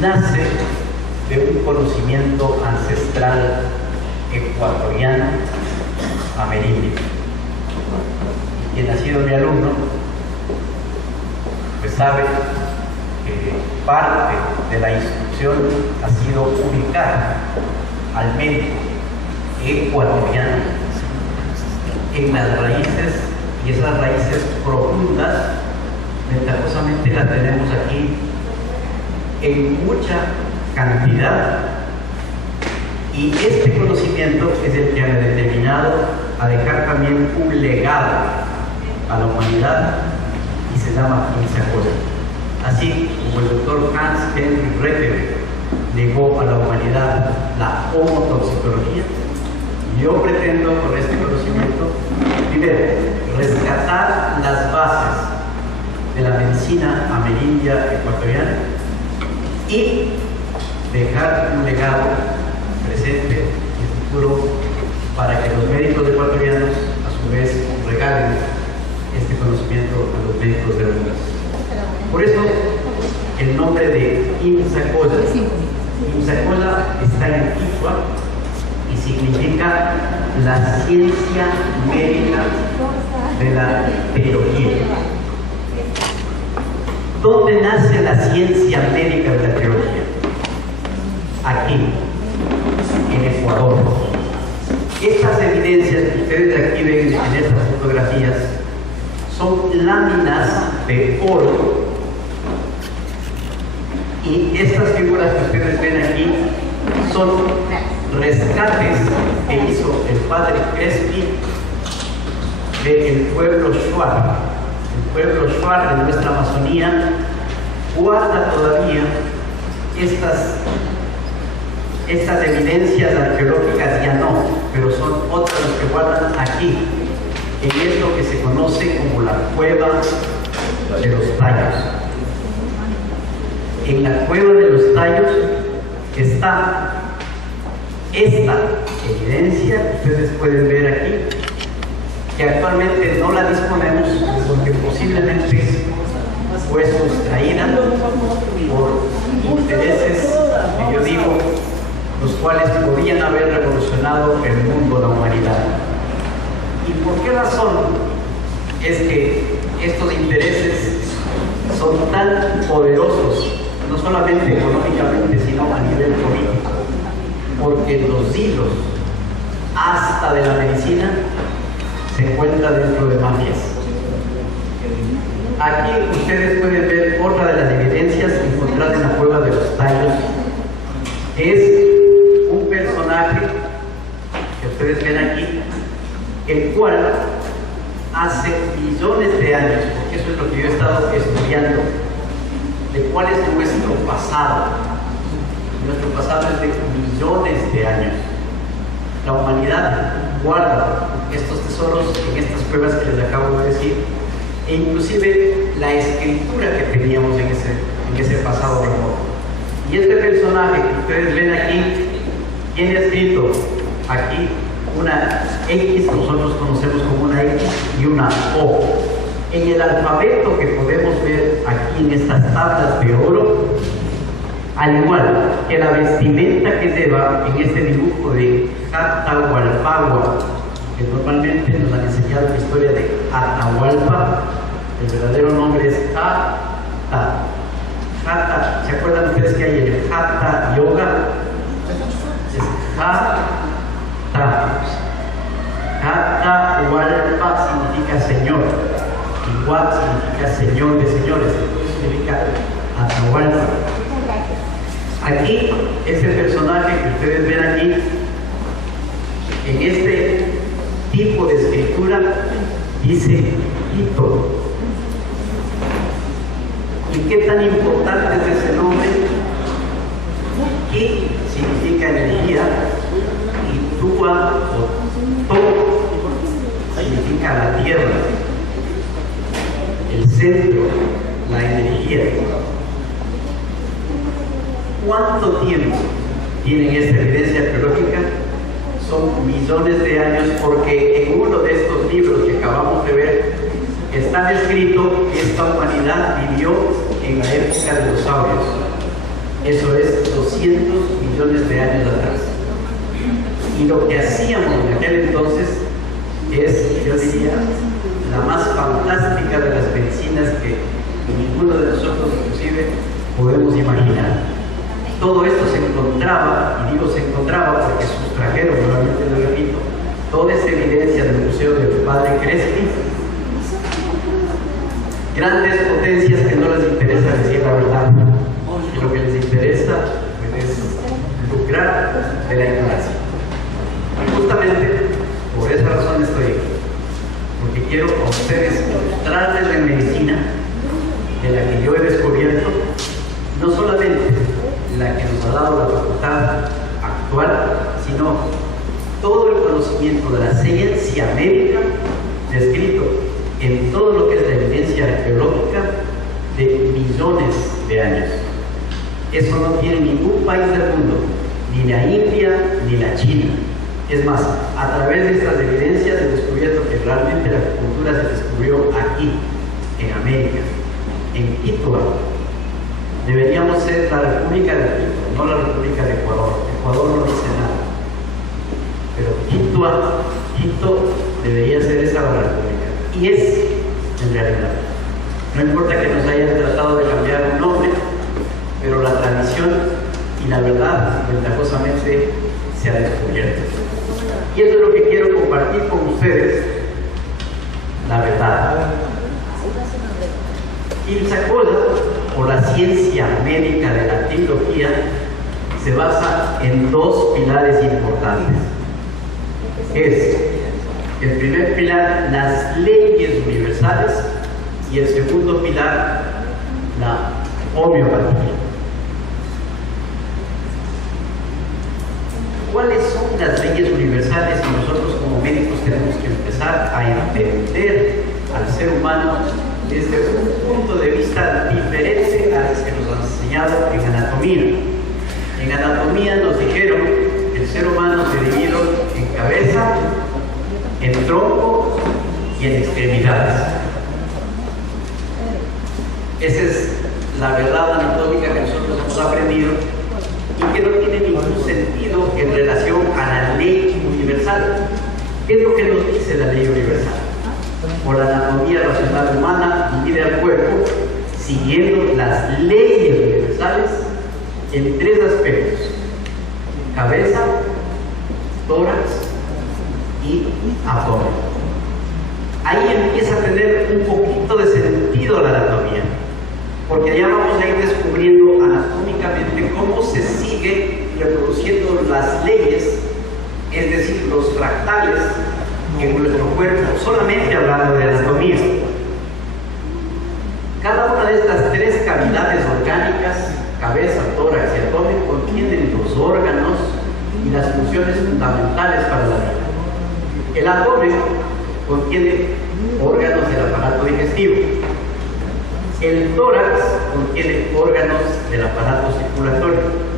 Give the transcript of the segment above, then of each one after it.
nace de un conocimiento ancestral ecuatoriano amerindio. Quien ha sido mi alumno, pues sabe que parte de la instrucción ha sido ubicar al médico ecuatoriano en las raíces, y esas raíces profundas, ventajosamente las tenemos aquí en mucha cantidad, y este conocimiento es el que ha determinado a dejar también un legado a la humanidad y se llama Quimsacoatl. Así como el doctor Hans Henrik Recke legó a la humanidad la homotoxicología, yo pretendo con este conocimiento, primero, rescatar las bases de la medicina amerindia ecuatoriana y dejar un legado presente y futuro para que los médicos ecuatorianos a su vez regalen este conocimiento a los médicos del mundo. Por eso el nombre de Quimsacoatl. Quimsacoatl está en Quichua y significa la ciencia médica de la teología. ¿Dónde nace la ciencia médica de la teología? Aquí, en Ecuador. Estas evidencias que ustedes aquí ven en estas fotografías son láminas de oro, y estas figuras que ustedes ven aquí son rescates que hizo el padre Crespi del pueblo Shuar. El pueblo Shuar de nuestra Amazonía guarda todavía estas evidencias arqueológicas, ya no, pero son otras que guardan aquí, en esto que se conoce como la cueva de los tallos. En la cueva de los tallos está esta evidencia que ustedes pueden ver aquí, que actualmente no la disponemos porque posiblemente fue sustraída por intereses que yo digo, los cuales podían haber revolucionado el mundo, la humanidad. ¿Y por qué razón es que estos intereses son tan poderosos, no solamente económicamente, sino a nivel político? Porque los hilos hasta de la medicina se encuentran dentro de mafias. Aquí ustedes pueden ver otra de las evidencias encontradas en la cueva de los tallos, que es un personaje que ustedes ven aquí, el cual hace millones de años, porque eso es lo que yo he estado estudiando, de cuál es nuestro pasado. Nuestro pasado es de millones de años. La humanidad guarda estos tesoros en estas cuevas que les acabo de decir, e inclusive la escritura que teníamos en ese pasado remoto. Y este personaje que ustedes ven aquí tiene escrito aquí una X, nosotros conocemos como una X, y una O. En el alfabeto que podemos ver aquí en estas tablas de oro, al igual que la vestimenta que lleva en este dibujo de Atahualpa, que normalmente nos han enseñado la historia de Atahualpa, el verdadero nombre es Hatha. Hatha, ¿se acuerdan ustedes que hay el Hatha Yoga? Es Hatha. Atahualpa significa Señor, y Wat significa Señor de señores, significa Atahualpa. Aquí, este personaje que ustedes ven aquí, en este tipo de escritura, dice Quito. ¿Y qué tan importante es ese nombre? Ki significa energía, y Tua o To significa la tierra, el centro, la energía. ¿Cuánto tiempo tienen esta evidencia arqueológica? Son millones de años, porque en uno de estos libros que acabamos de ver está escrito que esta humanidad vivió en la época de los saurios. Eso es 200 millones de años atrás. Y lo que hacíamos en aquel entonces es, yo diría, la más fantástica de las medicinas que ninguno de nosotros inclusive podemos imaginar. Todo esto se encontraba, y digo se encontraba porque sustrajeron, nuevamente lo repito, toda esa evidencia del museo del padre Crespi. Grandes potencias que no les interesa decir la verdad, que lo que les interesa pues, es lucrar de la ignorancia. Y justamente por esa razón estoy aquí, porque quiero a ustedes mostrarles la medicina de la que yo he descubierto, no solamente la que nos ha dado la facultad actual, sino todo el conocimiento de la ciencia médica descrito en todo lo que es la evidencia arqueológica de millones de años. Eso no tiene ningún país del mundo, ni la India ni la China. Es más, a través de estas evidencias he descubierto que realmente la acupuntura se descubrió aquí, en América, en Quito. Deberíamos ser la República de Quito, no la República de Ecuador. Ecuador no dice nada. Pero Quito debería ser esa la República. Y es, en realidad. No importa que nos hayan tratado de cambiar un nombre, pero la tradición y la verdad ventajosamente se ha descubierto. Y eso es lo que quiero compartir con ustedes, la verdad. Il Sacola, o la ciencia médica de la teología, se basa en dos pilares importantes. Es el primer pilar, las leyes universales, y el segundo pilar, la homeopatía. ¿Cuáles son las leyes universales que nosotros como médicos tenemos que empezar a entender al ser humano desde un punto de vista diferente a los que nos han enseñado en anatomía? En anatomía nos dijeron que el ser humano se divide en cabeza, en tronco y en extremidades. Esa es la verdad anatómica que nosotros hemos aprendido y que no tiene ningún sentido en relación a la ley universal. ¿Qué es lo que nos dice la ley universal? Por la anatomía racional humana divide al cuerpo siguiendo las leyes universales en tres aspectos: cabeza, tórax y abdomen. Ahí empieza a tener un poquito de sentido la anatomía, porque ya vamos a ir descubriendo anatómicamente cómo se sigue reproduciendo las leyes, es decir, los fractales en nuestro cuerpo, solamente hablando de anatomía. Cada una de estas tres cavidades orgánicas, cabeza, tórax y abdomen, contienen los órganos y las funciones fundamentales para la vida. El abdomen contiene órganos del aparato digestivo. El tórax contiene órganos del aparato circulatorio.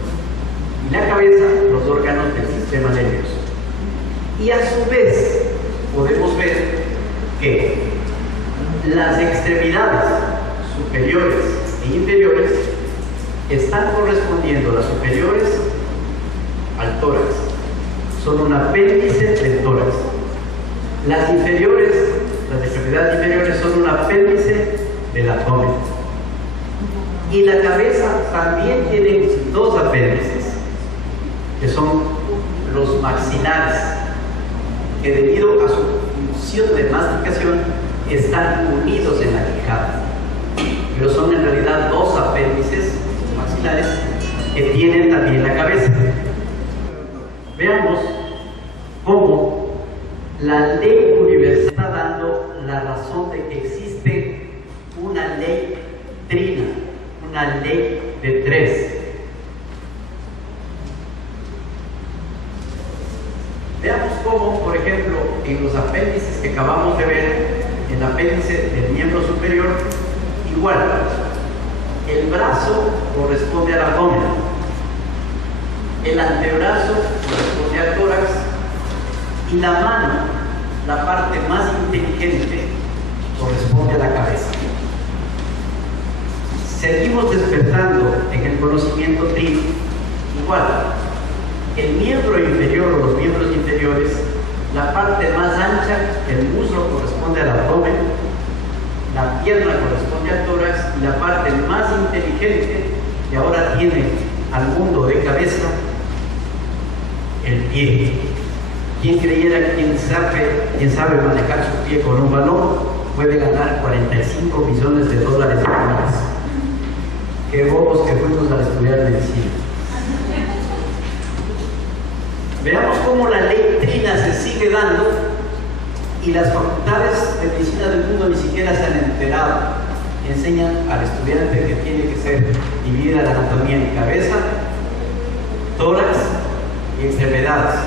Y la cabeza, los órganos del sistema nervioso. Y a su vez, podemos ver que las extremidades superiores e inferiores están correspondiendo, las superiores al tórax, son un apéndice del tórax. Las inferiores, las extremidades inferiores, son un apéndice del abdomen. Y la cabeza también tiene dos apéndices, que son los maxilares, que debido a su función de masticación están unidos en la quijada. Pero son en realidad dos apéndices maxilares que tienen también la cabeza. Veamos cómo la ley universal está dando la razón de que existe una ley trina, una ley de tres. Veamos cómo, por ejemplo, en los apéndices que acabamos de ver, el apéndice del miembro superior, igual, el brazo corresponde al abdomen, el antebrazo corresponde al tórax y la mano, la parte más inteligente, corresponde a la cabeza. Se seguimos despertando en el conocimiento trino, igual, el miembro inferior o los miembros inferiores, la parte más ancha, el muslo corresponde al abdomen, la pierna corresponde al tórax y la parte más inteligente que ahora tiene al mundo de cabeza, el pie. Quien creyera que quien sabe manejar su pie con un balón puede ganar 45 millones de dólares al mes? Qué bobos que fuimos a estudiar medicina. Veamos cómo la ley trina se sigue dando y las facultades de medicina del mundo ni siquiera se han enterado. Enseñan al estudiante que tiene que ser dividida la anatomía en cabeza, tórax y extremidades.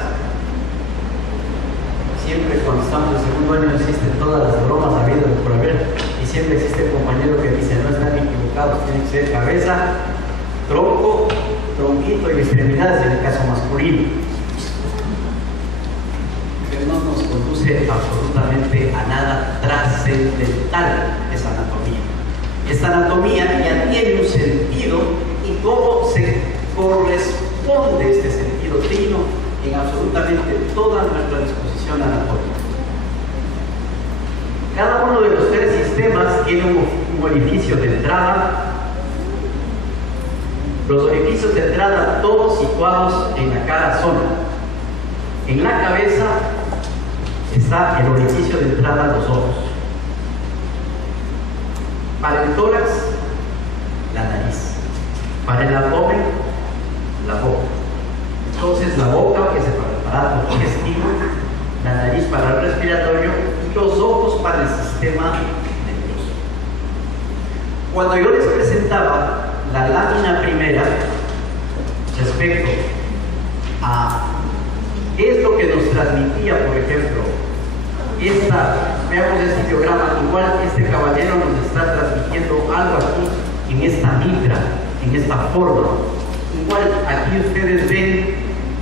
Siempre cuando estamos en segundo año existen todas las bromas habidas por haber, y siempre existe un compañero que dice no están equivocados, tiene que ser cabeza, tronco, tronquito y extremidades en el caso masculino. Pero no nos conduce absolutamente a nada trascendental esa anatomía. Esta anatomía ya tiene un sentido y cómo se corresponde este sentido trino en absolutamente toda nuestra disposición anatómica. Cada uno de los tres sistemas tiene un orificio de entrada. Los orificios de entrada todos situados en la cara zona. En la cabeza está el orificio de entrada a los ojos. Para el tórax, la nariz. Para el abdomen, la boca. Entonces la boca, que es el aparato digestivo, la nariz para el respiratorio y los ojos para el sistema nervioso. Cuando yo les presentaba la lámina primera respecto a qué es lo que nos transmitía, por ejemplo, veamos este diagrama, igual este caballero nos está transmitiendo algo aquí en esta mitra, en esta forma. Igual aquí ustedes ven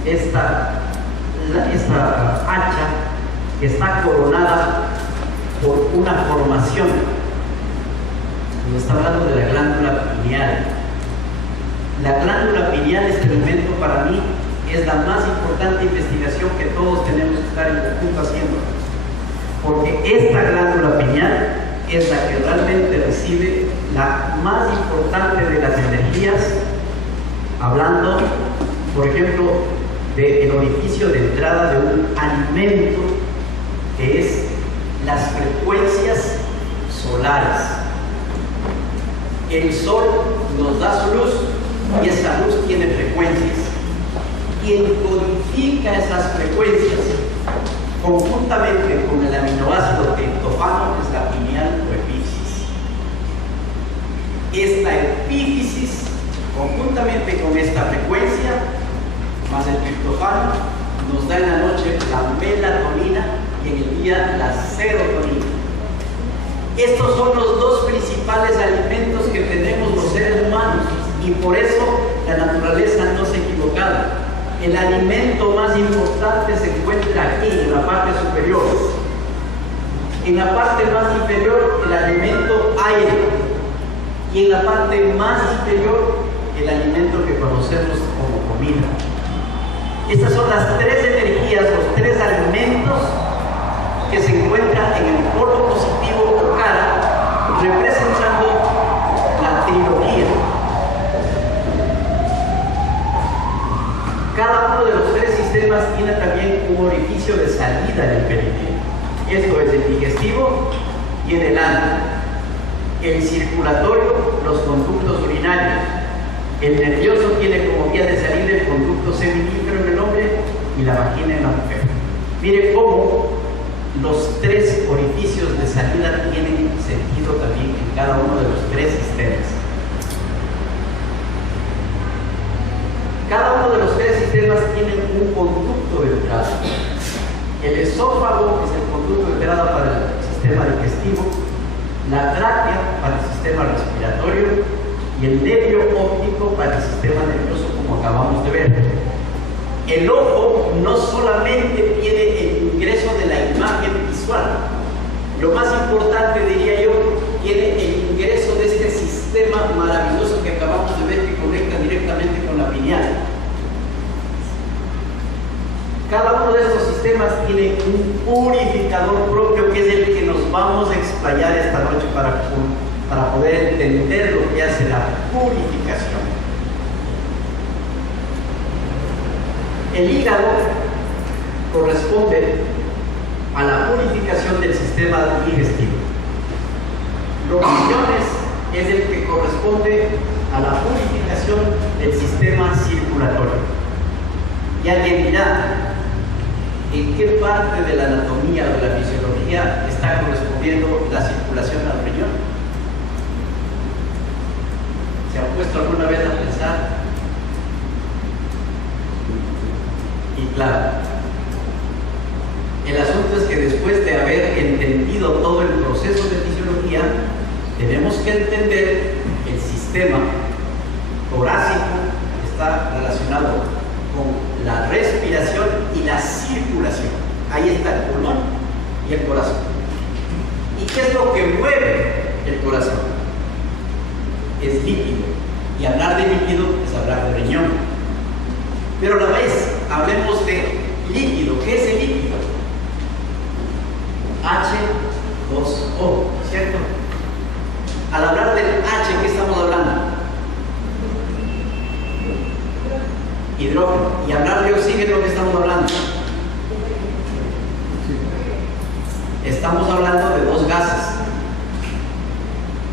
esta hacha que está coronada por una formación. Nos está hablando de la glándula pineal. La glándula pineal, este elemento para mí, es la más importante investigación que todos tenemos que estar en conjunto haciendo. Porque esta glándula pineal es la que realmente recibe la más importante de las energías, hablando, por ejemplo, del orificio de entrada de un alimento, que es las frecuencias solares. El sol nos da su luz y esa luz tiene frecuencias. Quien codifica esas frecuencias conjuntamente con el aminoácido triptófano es la pineal o epífisis. Esta epífisis, conjuntamente con esta frecuencia, más el triptófano, nos da en la noche la melatonina y en el día la serotonina. Estos son los dos principales alimentos que tenemos los seres humanos y por eso la naturaleza no se ha equivocado. El alimento más importante se encuentra aquí, en la parte superior. En la parte más inferior, el alimento aire. Y en la parte más inferior, el alimento que conocemos como comida. Estas son las tres energías, los tres alimentos que se encuentran en el polo positivo o cara, representando la trilogía. Cada uno de los tres sistemas tiene también un orificio de salida del perineo. Esto es el digestivo y el ano. El circulatorio, los conductos urinarios. El nervioso tiene como vía de salida el conducto seminífero en el hombre y la vagina en la mujer. Mire cómo los tres orificios de salida tienen sentido también en cada uno de los tres sistemas. Cada uno de los tres sistemas tiene un conducto de entrada. El esófago es el conducto de entrada para el sistema digestivo, la tráquea para el sistema respiratorio y el nervio óptico para el sistema nervioso, como acabamos de ver. El ojo no solamente tiene el ingreso de la imagen visual, lo más importante, diría yo, tiene el ingreso de este sistema maravilloso Cada uno de estos sistemas tiene un purificador propio, que es el que nos vamos a explayar esta noche para poder entender lo que hace la purificación. El hígado corresponde a la purificación del sistema digestivo. Los riñones es el que corresponde a la purificación del sistema circulatorio. Y alguien dirá, ¿en qué parte de la anatomía o de la fisiología está correspondiendo la circulación al riñón? ¿Se han puesto alguna vez a pensar? Y claro, el asunto es que después de haber entendido todo el proceso de fisiología, tenemos que entender el sistema torácico que está relacionado con la respiración y la circulación. Ahí está el pulmón y el corazón. ¿Y qué es lo que mueve el corazón? Es líquido. Y hablar de líquido es hablar de riñón. Pero a la vez, hablemos de líquido. ¿Qué es el líquido? H2O, ¿cierto? Al hablar del H, ¿qué estamos hablando? Hidrógeno. Y hablar de oxígeno, ¿qué estamos hablando? Estamos hablando de dos gases.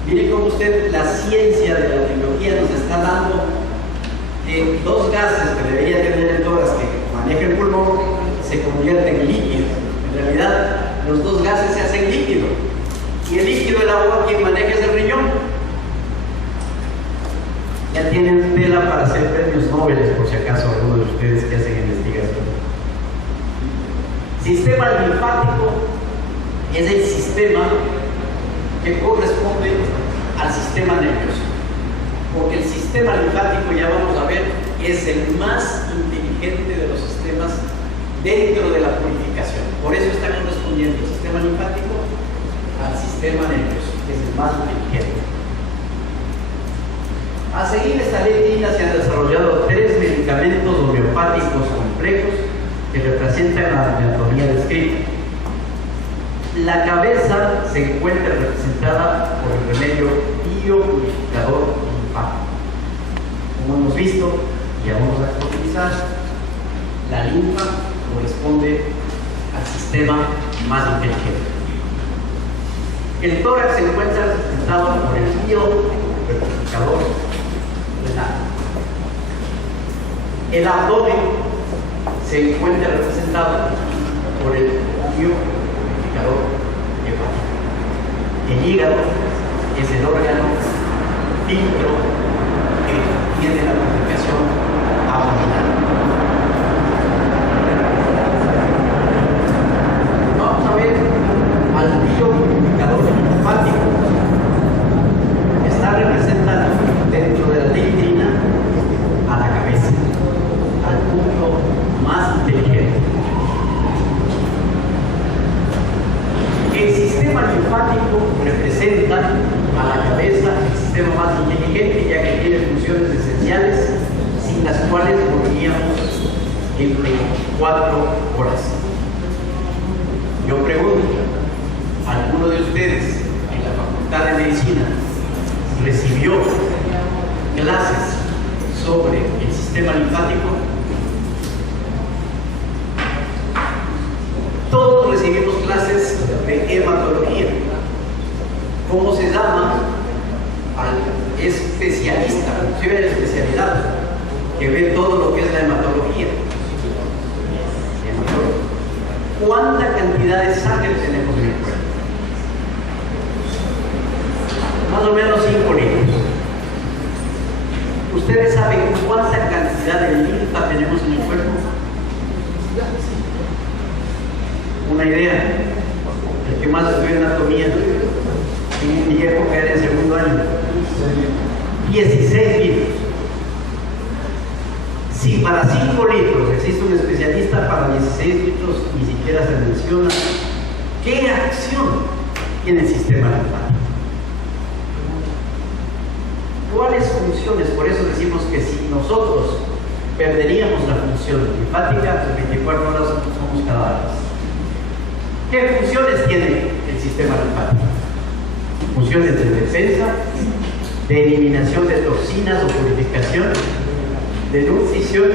Mire cómo usted, la ciencia de la biología nos está dando que dos gases que debería tener el tórax que maneja el pulmón se convierten en líquidos. En realidad, los dos gases se hacen líquido. Y el líquido del agua, quien maneja es el riñón. Ya tienen tela para hacer premios Nobel, por si acaso alguno de ustedes que hacen investigación. Sistema linfático es el sistema que corresponde al sistema nervioso. Porque el sistema linfático, ya vamos a ver, es el más inteligente de los sistemas dentro de la purificación. Por eso está correspondiendo el sistema linfático al sistema nervioso, que es el más inteligente. A seguir esta ley se han desarrollado 3 medicamentos homeopáticos complejos que representan la anatomía descrita. La cabeza se encuentra representada por el remedio biopurificador linfático. Como hemos visto, ya vamos a profundizar, la linfa corresponde al sistema más inteligente. El tórax se encuentra representado por el biopurificador renal. El abdomen se encuentra representado por el biopurificador hepático. El hígado es el órgano filtro que tiene la purificación abdominal. Vamos a ver al biopurificador linfático. Está representado dentro de la doctrina a la cabeza, al punto más inteligente. El sistema linfático representa a la cabeza el sistema más inteligente, ya que tiene funciones esenciales sin las cuales moriríamos en 24 horas. Yo pregunto, ¿alguno de ustedes en la Facultad de Medicina recibió clases sobre el sistema linfático? Todos recibimos clases de hematología. ¿Cómo se llama al especialista, inclusive la especialidad, que ve todo lo que es la hematología? ¿Cuánta cantidad de sangre tenemos en el cuerpo? Más o menos 5 litros. ¿Ustedes saben cuánta cantidad de linfa tenemos en el cuerpo? Una idea. El que más estudió anatomía en mi época era el segundo año. 16 litros. Si para 5 litros existe un especialista, para 16 litros ni siquiera se menciona. ¿Qué acción tiene el sistema linfático? ¿Cuáles funciones? Por eso decimos que si nosotros perderíamos la función linfática, en 24 horas somos cadáveres. ¿Qué funciones tiene el sistema linfático? Funciones de defensa, de eliminación de toxinas o purificación, de nutrición,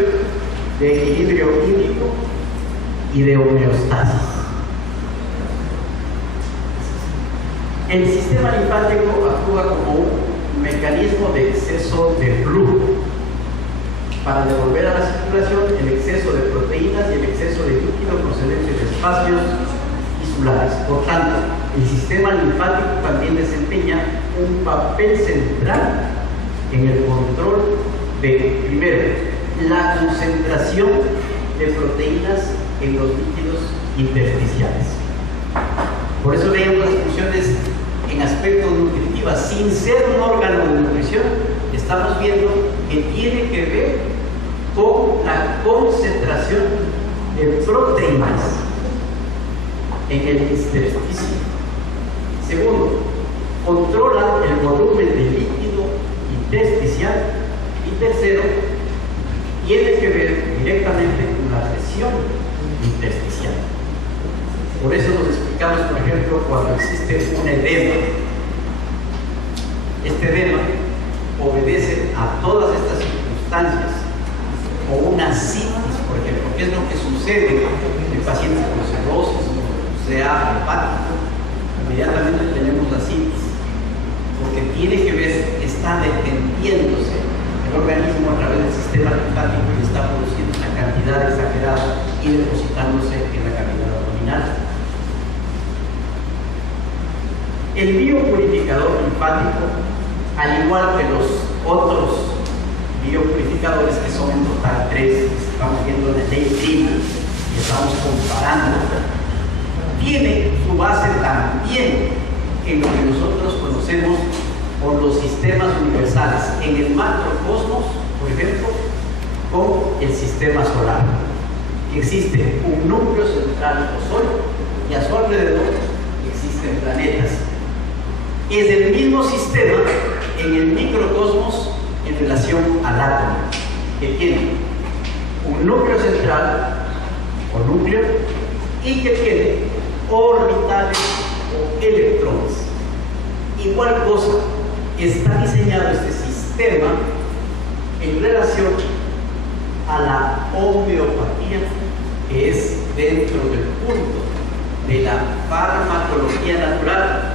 de equilibrio hídrico y de homeostasis. El sistema linfático actúa como un mecanismo de exceso de flujo para devolver a la circulación el exceso de proteínas y el exceso de líquido procedente de espacios tisulares. Por tanto, el sistema linfático también desempeña un papel central en el control de, primero, la concentración de proteínas en los líquidos intersticiales. Por eso veíamos las funciones en aspectos nutritivas. Sin ser un órgano de nutrición, estamos viendo que tiene que ver con la concentración de proteínas en el intersticio. Segundo, controla el volumen de líquido intersticial. Y tercero, tiene que ver directamente con la presión intersticial. Por eso nos explicamos, por ejemplo, cuando existe un edema. Este edema obedece a todas estas circunstancias, o una citis, por ejemplo, que es lo que sucede en pacientes con cirrosis, sea hepático. Inmediatamente tenemos la citis, porque tiene que ver, está dependiéndose el organismo a través del sistema linfático y está produciendo una cantidad exagerada y depositándose en la cavidad abdominal. El biopurificador linfático, al igual que los otros biopurificadores, que son en total 3, estamos viendo en la ley prima y estamos comparando, tiene su base también en lo que nosotros conocemos por los sistemas universales, en el macrocosmos, por ejemplo, con el sistema solar. Existe un núcleo central o Sol y a su alrededor existen planetas. Es el mismo sistema en el microcosmos en relación al átomo, que tiene un núcleo central o núcleo y que tiene orbitales o electrones. Igual cosa, está diseñado este sistema en relación a la homeopatía, que es dentro del punto de la farmacología natural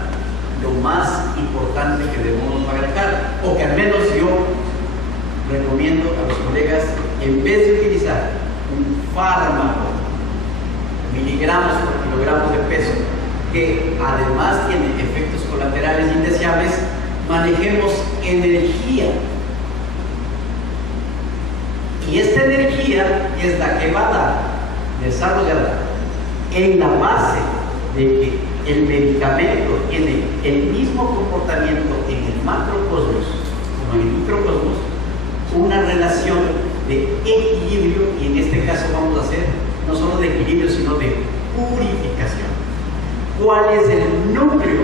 lo más importante que debemos manejar, o que al menos yo recomiendo a los colegas, en vez de utilizar un fármaco, miligramos por kilogramos de peso, que además tiene efectos colaterales indeseables, manejemos energía. Y esta energía es la que va a desarrollar en la base de que el medicamento tiene el mismo comportamiento en el macrocosmos como en el microcosmos, una relación de equilibrio, y en este caso vamos a hacer no solo de equilibrio, sino de purificación. ¿Cuál es el núcleo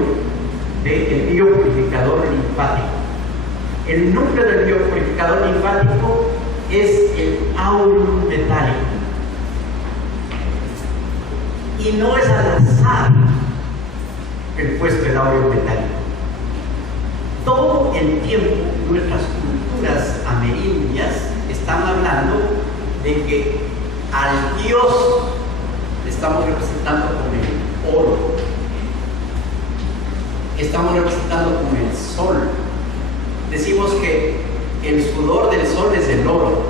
del biopurificador linfático? El núcleo del biopurificador linfático es el aurum metálico. Y no es al azar el puesto del aurum metálico. Todo el tiempo nuestras culturas amerindias están hablando de que al Dios le estamos representando con el oro, estamos representando con el sol. Decimos que el sudor del sol es el oro.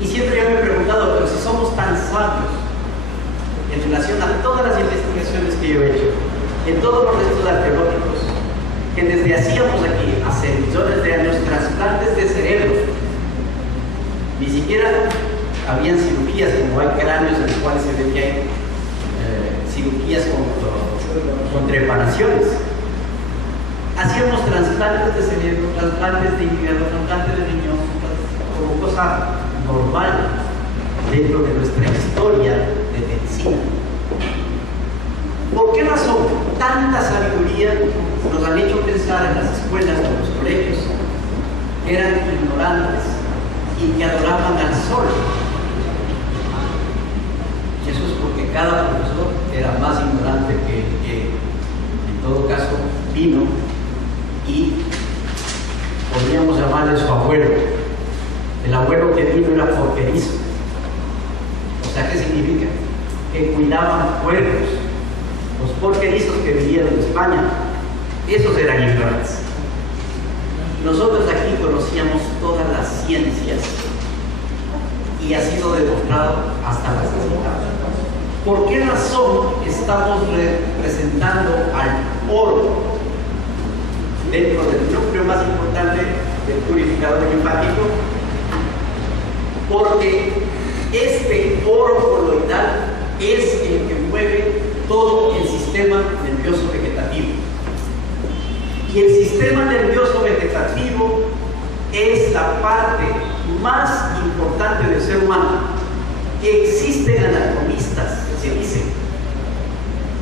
Y siempre yo me he preguntado, pero si somos tan sabios en relación a todas las investigaciones que yo he hecho, en todos los restos arqueológicos, que desde hacíamos aquí, hace millones de años, trasplantes de cerebro, ni siquiera habían cirugías como hay cráneos en los cuales se ve que hay cirugías con trepanaciones. Hacíamos trasplantes de cerebro, trasplantes de hígado, trasplantes de riñón, como cosa normal dentro de nuestra historia de medicina. ¿Por qué razón tanta sabiduría nos han hecho pensar en las escuelas, en los colegios, que eran ignorantes y que adoraban al sol. Y eso es porque cada profesor era más ignorante que el que, en todo caso, vino y podríamos llamarle su abuelo. El abuelo que vino era porquerizo. O sea, ¿qué significa? Que cuidaban puercos. Los porquerizos que vivían en España, esos eran ignorantes. Nosotros aquí conocíamos todas las ciencias y ha sido demostrado hasta la saciedad. ¿Por qué razón estamos representando al oro dentro del núcleo más importante del purificador linfático? Porque este oro coloidal es el que mueve todo el sistema nervioso vegetativo. Y el sistema nervioso vegetativo es la parte más importante del ser humano. Existen anatomistas que se dice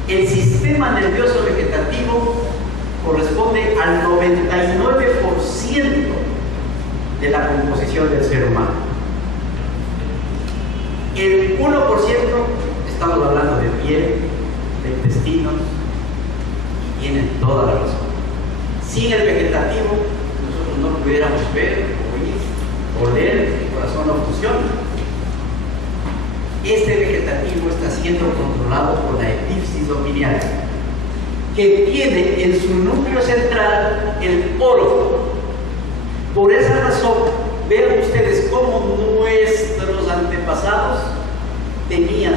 el sistema nervioso vegetativo corresponde al 99% de la composición del ser humano. El 1%, estamos hablando de piel, de intestinos, y tienen toda la razón. Sin el vegetativo, nosotros no pudiéramos ver, oír, oler, el corazón no funciona. Este vegetativo está siendo controlado por la epífisis dominial, que tiene en su núcleo central el oro. Por esa razón, vean ustedes cómo nuestros antepasados tenían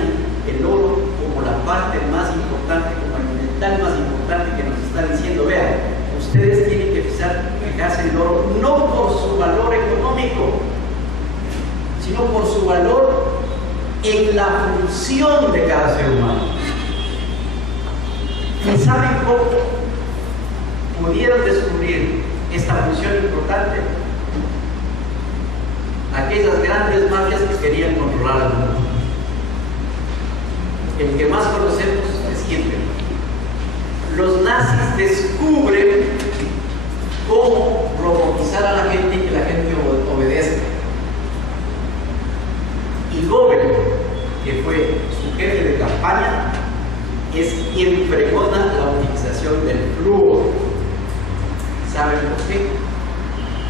el oro como la parte más importante, como el metal más importante que nos está diciendo. Vean, ustedes tienen que fijarse en el oro no por su valor económico, sino por su valor en la función de cada ser humano. ¿Y saben cómo pudieron descubrir esta función importante? Aquellas grandes mafias que querían controlar al mundo. El que más conocemos es Hitler. Los nazis descubren cómo robotizar a la gente y que la gente obedezca. Y Goebbels, que fue su jefe de campaña, es quien pregona la utilización del flúor. ¿Saben por qué?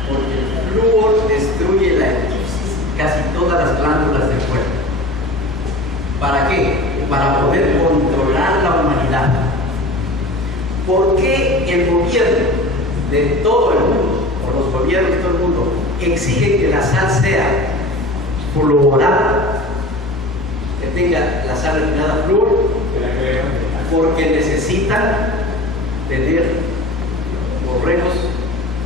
Porque el flúor destruye la epífisis y casi todas las glándulas del cuerpo. ¿Para qué? Para poder controlar la humanidad. ¿Por qué el gobierno de todo el mundo, o los gobiernos de todo el mundo, exigen que la sal sea fluorada, que tenga la sal refinada flúor? Porque necesitan tener borregos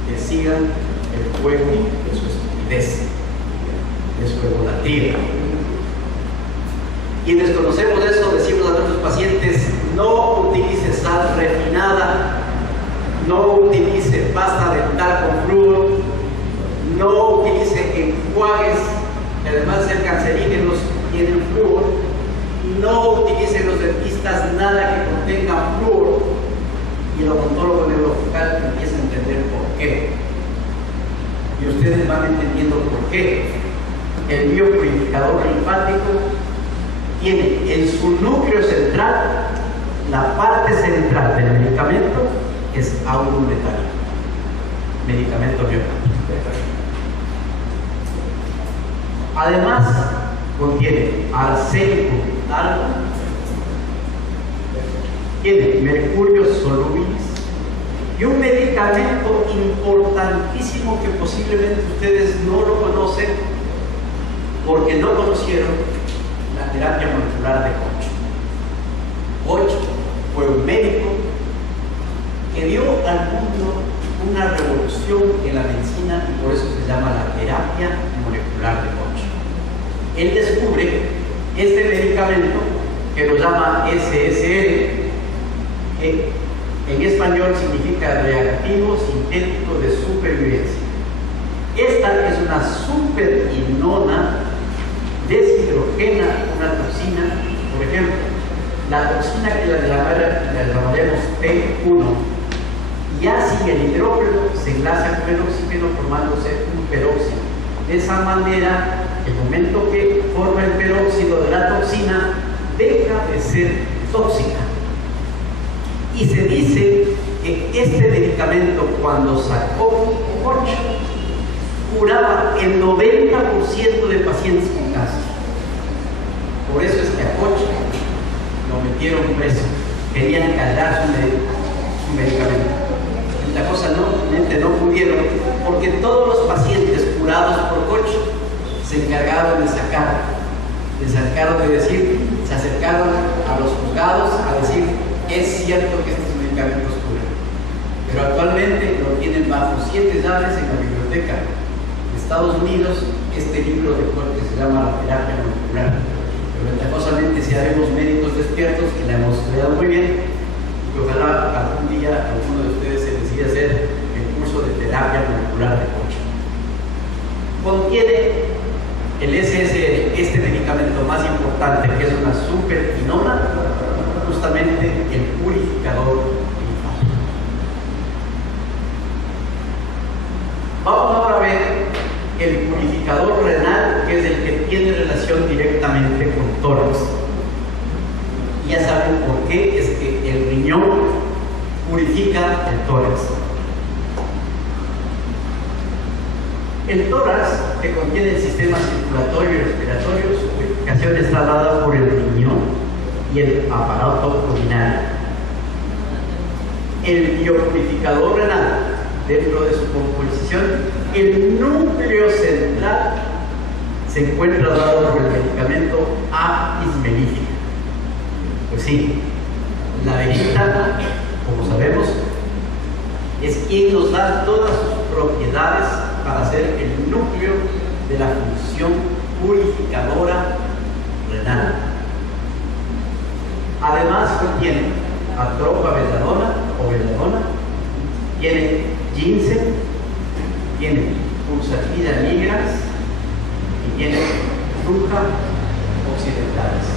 que sigan el fuego de su estupidez, de su egolatría. Quienes conocemos eso, decimos a nuestros pacientes: no utilice sal refinada, no utilice pasta dental con flúor, no utilice enjuagues que además de ser cancerígenos tienen flúor, no utilicen los dentistas nada que contenga flúor. Y el odontólogo neurofocal empieza a entender por qué. Y ustedes van entendiendo por qué. El biopurificador linfático tiene en su núcleo central la parte central del medicamento, que es aurumetálico, medicamento biológico. Además, contiene arsénico alto, tiene mercurio solubilis y un medicamento importantísimo que posiblemente ustedes no lo conocen porque no conocieron la terapia molecular de Koch. Koch fue un médico que dio al mundo una revolución en la medicina y por eso se llama la terapia molecular de Koch. Él descubre este medicamento que lo llama SSR, que en español significa reactivo sintético de supervivencia. Esta es una superinona, deshidrogena una toxina. Por ejemplo, la toxina que la llamaremos P1 ya sin el hidrógeno se enlaza con el oxígeno formándose un peróxido. De esa manera, el momento que forma el peróxido de la toxina, deja de ser tóxica. Y se dice que este medicamento, cuando sacó Koch, curaba el 90% de pacientes con cáncer. Por eso es que a Koch lo metieron preso. Querían cargar su medicamento. La cosa no pudieron, porque todos los pacientes curados por Koch se encargaron de decir, se acercaron a los juzgados a decir, es cierto que estos medicamentos curan. Pero actualmente lo tienen bajo 7 llaves en la biblioteca de Estados Unidos, este libro de Koch que se llama La terapia molecular. Pero ventajosamente si haremos médicos despiertos, que la hemos estudiado muy bien, y que ojalá algún día alguno de ustedes se decida hacer el curso de terapia molecular de Koch. Contiene el SSR, este medicamento más importante, que es una superquinona, justamente el purificador linfático. Vamos ahora a ver el purificador renal, que es el que tiene relación directamente con tórax. Y ya saben por qué es que el riñón purifica el tórax. El tórax, que contiene el sistema circulatorio y respiratorio, su purificación está dada por el riñón y el aparato urinario. El biopurificador renal, dentro de su composición, el núcleo central se encuentra dado por el medicamento A-ismelífica. Pues sí, la verita, como sabemos, es quien nos da todas sus propiedades para ser el núcleo de la función purificadora renal. Además contiene atropa belladona o belladona, tiene ginseng, tiene pulsatilla nigrans y tiene trufa occidentales.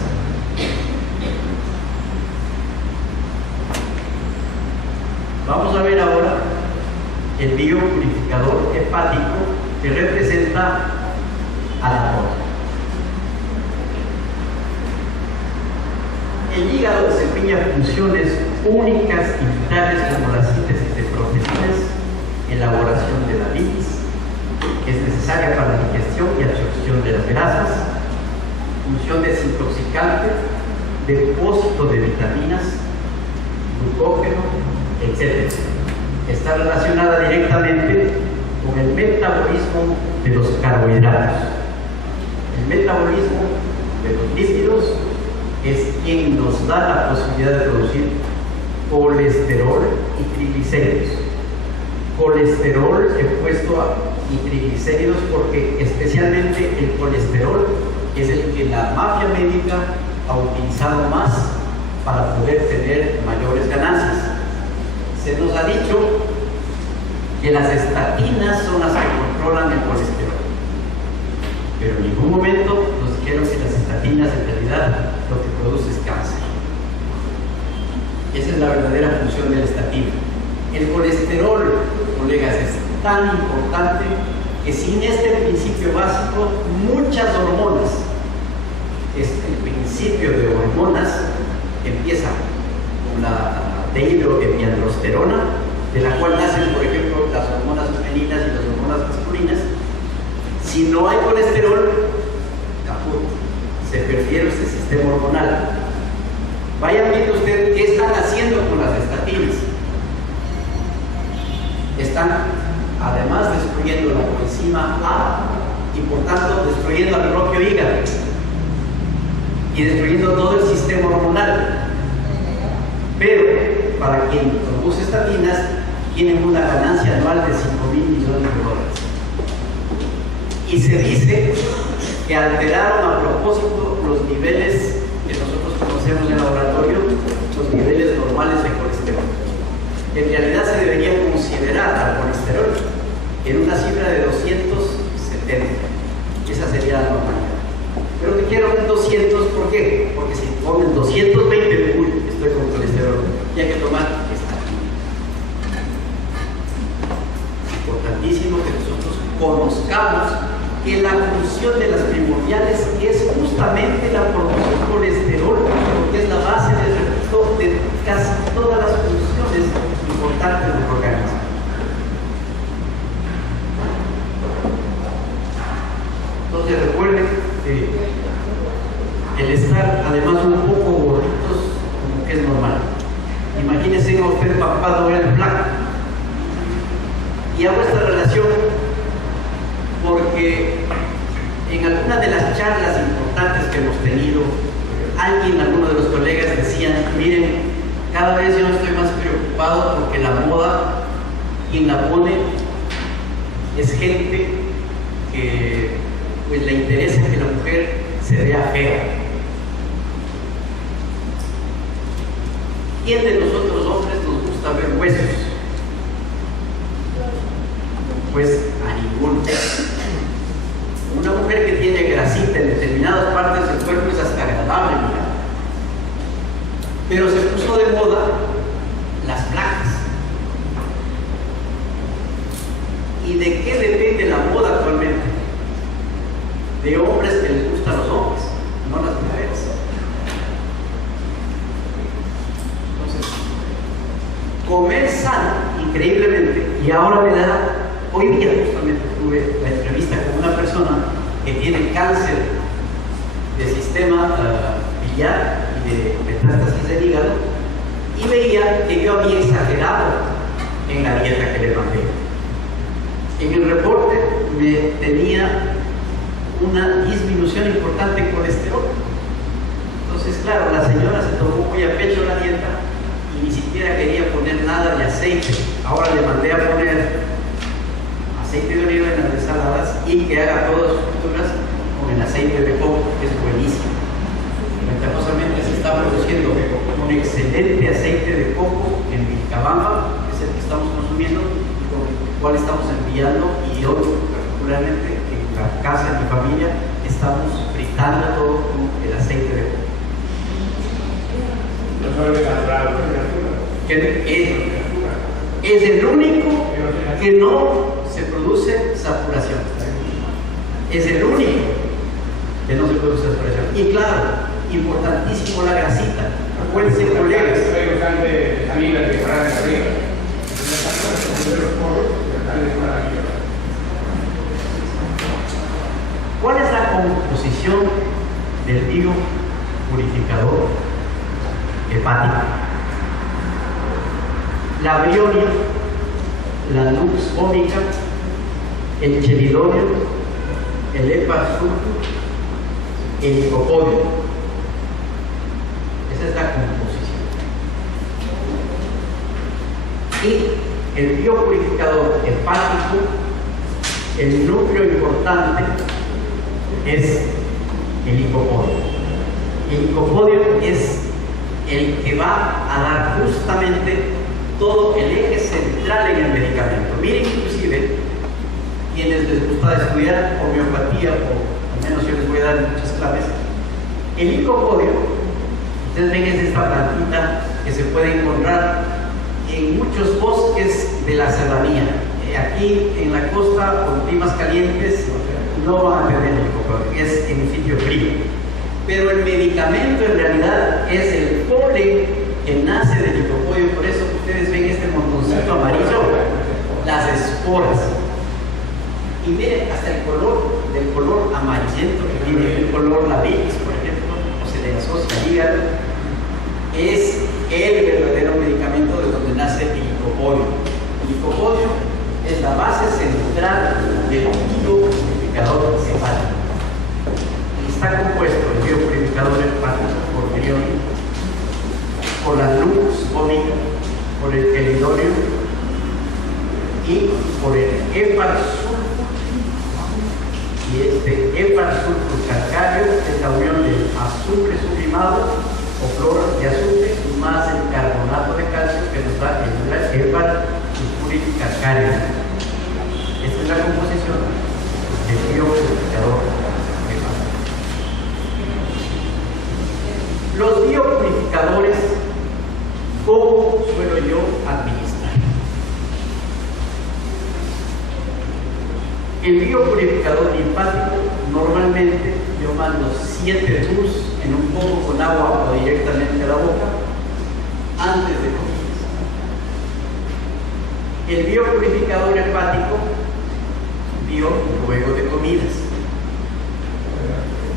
Vamos a ver ahora el biopurificador hepático, que representa a la boca. El hígado desempeña funciones únicas y vitales como la síntesis de proteínas, elaboración de la bilis, que es necesaria para la digestión y absorción de las grasas, función desintoxicante, depósito de vitaminas, glucógeno, etc. Está relacionada directamente con el metabolismo de los carbohidratos. El metabolismo de los lípidos es quien nos da la posibilidad de producir colesterol y triglicéridos. Colesterol he puesto y triglicéridos porque especialmente el colesterol es el que la mafia médica ha utilizado más para poder tener mayores ganancias. Se nos ha dicho que las estatinas son las que controlan el colesterol, pero en ningún momento nos dijeron que las estatinas en realidad lo que produce es cáncer. Esa es la verdadera función de la estatina. El colesterol, colegas, es tan importante que sin este principio básico, muchas hormonas, el principio de hormonas empieza con la dehidroepiandrosterona, de la cual nacen, por ejemplo, las hormonas femeninas y las hormonas masculinas. Si no hay colesterol, caput, se perdió este sistema hormonal. Vayan viendo ustedes qué están haciendo con las estatinas. Están además destruyendo la coenzima A y por tanto destruyendo al propio hígado y destruyendo todo el sistema hormonal. Pero para quien produce estatinas tienen una ganancia anual de $5,000 millones. Y se dice que alteraron a propósito los niveles que nosotros conocemos en el laboratorio, los niveles normales de colesterol. En realidad se debería considerar al colesterol en una cifra de 270. Esa sería la normalidad. Pero te quiero en 200, ¿por qué? Porque si ponen 220, uy, estoy con colesterol, y hay que tomar estatina. Importantísimo que nosotros conozcamos que la función de las primordiales es justamente la producción de colesterol, porque es la base de casi todas las funciones importantes del organismo. Entonces recuerden el estar además un poco gorditos como que es normal. Imagínense a usted papá Noel flaco. Y hago esta relación porque en alguna de las charlas importantes que hemos tenido, alguno de los colegas decían, miren, cada vez yo estoy más preocupado porque la moda, quien la pone es gente que pues le interesa que la mujer se vea fea. ¿Quién de nosotros hombres nos gusta ver huesos? Pues a ninguno. Una mujer que tiene grasita en determinadas partes del cuerpo es hasta agradable mirar. Pero se puso de moda las placas. ¿Y de qué depende la moda actualmente? De hombres que les gustan los hombres, no las mujeres. Entonces, comer sano, increíblemente, y ahora me da, hoy día justamente tuve la entrevista con una persona que tiene cáncer de sistema biliar y de metástasis del hígado, y veía que yo había exagerado en la dieta que le mandé. En el reporte me tenía una disminución importante en colesterol. Entonces, claro, la señora se tomó muy a pecho la dieta y ni siquiera quería poner nada de aceite. Ahora le mandé a poner aceite de oliva en las ensaladas y que haga todas sus frituras con el aceite de coco, que es buenísimo. Ventajosamente se está produciendo un excelente aceite de coco en Vilcabamba, que es el que estamos consumiendo y con el cual estamos enviando, y hoy particularmente en la casa de mi familia estamos fritando todo con el aceite de coco. Que es el único que no se produce saturación. Es el único que no se produce saturación. Y claro, importantísimo la grasita. Acuérdense, colegas. ¿Cuál es la composición del biopurificador hepático? La brionia, la lux vomica, el chelidonio, el hepasulfuro, el licopodio. Esa es la composición. Y el biopurificador hepático, el núcleo importante es el licopodio. El licopodio es el que va a dar justamente todo el eje central en el medicamento. Miren, inclusive, quienes les gusta estudiar homeopatía, o al menos yo les voy a dar muchas claves, el licopodio, ustedes ven, es esta plantita que se puede encontrar en muchos bosques de la serranía. Aquí en la costa, con climas calientes, no van a tener el licopodio, es en un sitio frío. Pero el medicamento en realidad es el polen que nace del licopodio. Por eso ustedes ven este montoncito amarillo, las esporas. Y miren, hasta el color, del color amarillento que tiene, el color labiris, por ejemplo, o se le asocia al hígado, es el verdadero medicamento de donde nace el licopodio. El licopodio es la base central del biopurificador hepático. Está compuesto el biopurificador hepático por brionia, por la lux vomica, por el chelidonio y por el hepasulfuro. Y este hepasulfuro calcáreo es la unión del azufre sublimado o cloro de azufre más el carbonato de calcio que nos da el hepasulfúrico calcáreo. Esta es la composición del biopurificador hepático. Los biopurificadores, ¿cómo suelo yo administrar? El biopurificador linfático, normalmente yo mando 7 tubos en un poco con agua o directamente a la boca antes de comidas. El biopurificador hepático, luego de comidas.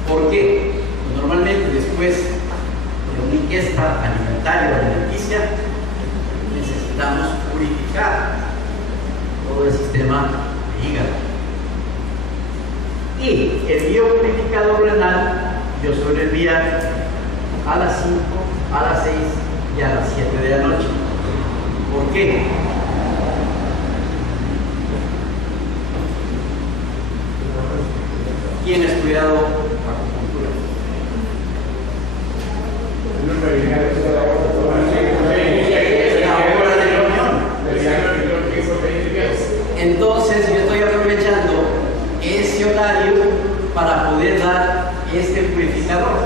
¿Por qué? Pues normalmente después de una ingesta alimentaria o alimenticia necesitamos purificar todo el sistema de hígado. Y el biopurificador renal yo suelo enviar a las 5, a las 6 y a las 7 de la noche. ¿Por qué? ¿Quién ha estudiado acupuntura? Entonces yo estoy aprovechando ese horario para poder dar este purificador.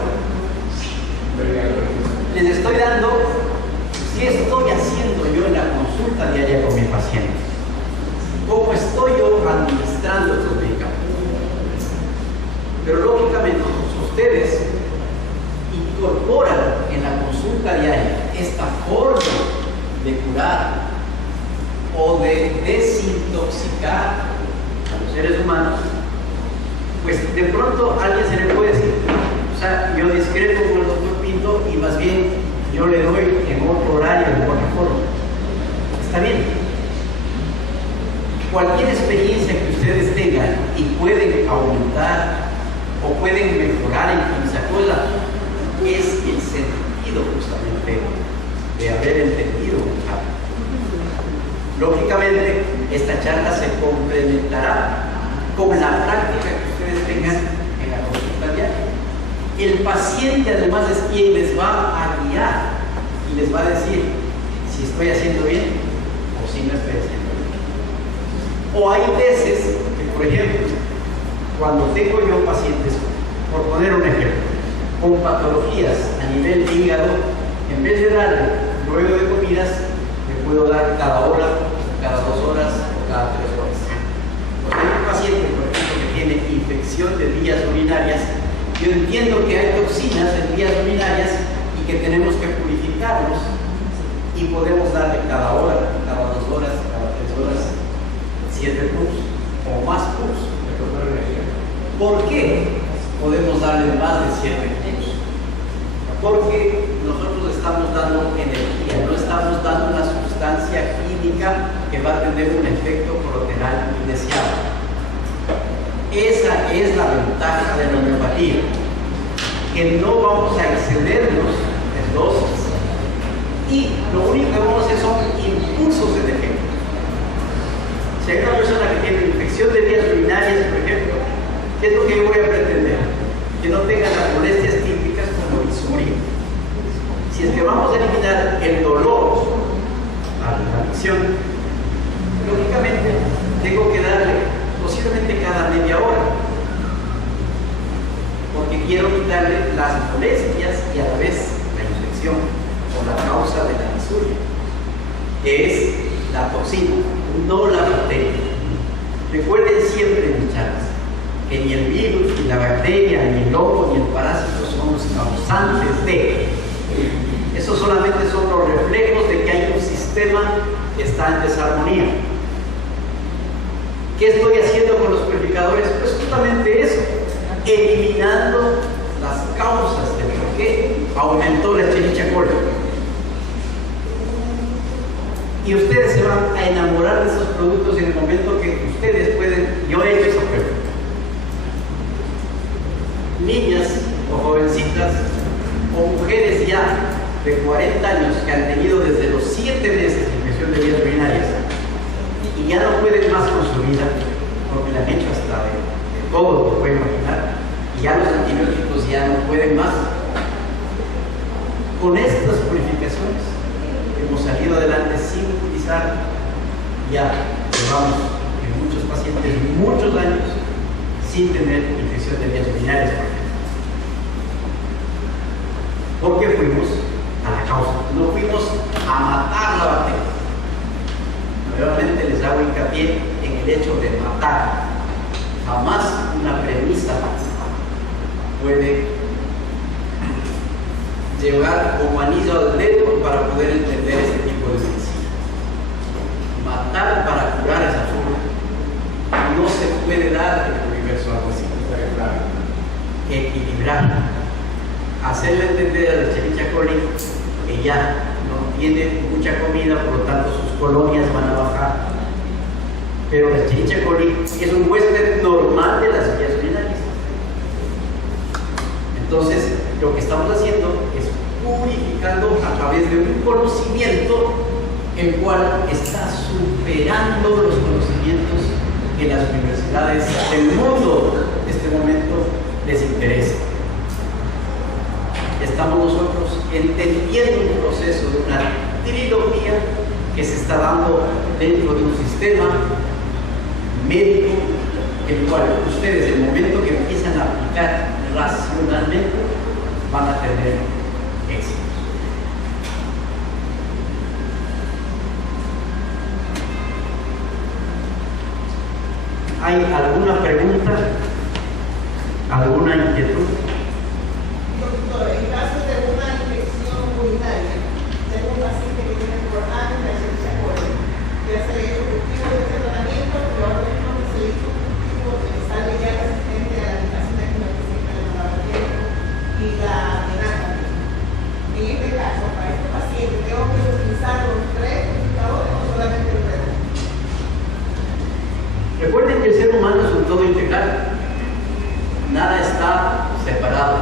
Les estoy dando qué estoy haciendo yo en la consulta diaria con mi paciente, cómo estoy yo administrando estos medicamentos. Pero lógicamente ustedes incorporan en la consulta diaria esta forma de curar o de desintoxicar a los seres humanos, pues de pronto a alguien se le puede decir, o sea, yo discrepo con el doctor Pinto y más bien yo le doy en otro horario, de otra forma. Está bien. Cualquier experiencia que ustedes tengan y pueden aumentar o pueden mejorar en 15 cosas, es el sentido justamente de haber entendido un cambio. Lógicamente, esta charla se complementará con la práctica que ustedes tengan en la consulta diaria. El paciente además es quien les va a guiar y les va a decir si estoy haciendo bien o si no estoy haciendo bien. O hay veces que, por ejemplo, cuando tengo yo pacientes, por poner un ejemplo, con patologías a nivel de hígado, en vez de darle luego de comidas, le puedo dar cada hora, cada 2 horas o cada 3 horas. Cuando hay un paciente, por ejemplo, que tiene infección de vías urinarias, yo entiendo que hay toxinas en vías urinarias y que tenemos que purificarlos y podemos darle cada hora, cada 2 horas, cada 3 horas, 7 puffs o más puffs. ¿Por qué podemos darle más de 7 puffs? Porque nosotros estamos dando energía, no estamos dando una sustancia química que va a tener un efecto colateral indeseado. Esa es la ventaja de la homeopatía, que no vamos a excedernos en dosis y lo único que vamos a hacer son impulsos de defecto. Si hay una persona que tiene infección de vías urinarias, por ejemplo, ¿qué es lo que yo voy a pretender? Que no tenga las molestias típicas como disuria. Si es que vamos a eliminar el dolor a la adicción, lógicamente tengo que darle posiblemente cada media hora, porque quiero quitarle las molestias y a la vez la infección o la causa de la disuria, que es la toxina, no la bacteria. Recuerden siempre, mis charlas, que ni el virus, ni la bacteria, ni el hongo, ni el parásito son los causantes de. Esos solamente son los reflejos de que hay un sistema que está en desarmonía. ¿Qué estoy haciendo con los purificadores? Pues justamente eso, eliminando las causas de por qué aumentó la Escherichia coli. Y ustedes se van a enamorar de esos productos en el momento que ustedes pueden. Yo he hecho esa prueba. Niñas o jovencitas o mujeres ya de 40 años que han tenido desde los 7 meses de infección de vías urinarias y ya no pueden más con su vida porque le han hecho hasta de todo lo que pueden imaginar y ya los antibióticos ya no pueden más. Con estas purificaciones hemos salido adelante sin utilizar, ya llevamos en muchos pacientes muchos años sin tener infección de vías urinarias, porque fuimos a la causa, no fuimos a matar la bacteria. Nuevamente les hago hincapié en el hecho de matar, jamás una premisa puede llevar como anillo al dedo para poder entender este tipo de sencillo. Matar para curar es absurdo. No se puede dar en el universo algo así. Equilibrar. Hacerle entender a la Cherichacoli que ya no tiene mucha comida, por lo tanto sus colonias van a bajar. Pero la Cherichacoli es un huésped normal de las vías urinarias. Entonces, lo que estamos haciendo es purificando a través de un conocimiento el cual está superando los conocimientos que las universidades del mundo en este momento les interesan. Estamos nosotros entendiendo un proceso de una trilogía que se está dando dentro de un sistema médico, el cual ustedes, en el momento que empiezan a aplicar racionalmente, van a tener éxito. ¿Hay alguna pregunta? ¿Alguna inquietud? Doctor, en caso de una infección urinaria, tengo un paciente que tiene por años de Cherichacoli, ya se le hizo cultivo de este tratamiento, pero ahora mismo que se le hizo cultivo que le sale ya resistente a la aplicación de la presenta de la bacteria y la amenaza. En este caso, para este paciente, ¿tengo que utilizar los tres purificadores o solamente el red? Recuerden que el ser humano es un todo integral. Nada está separado.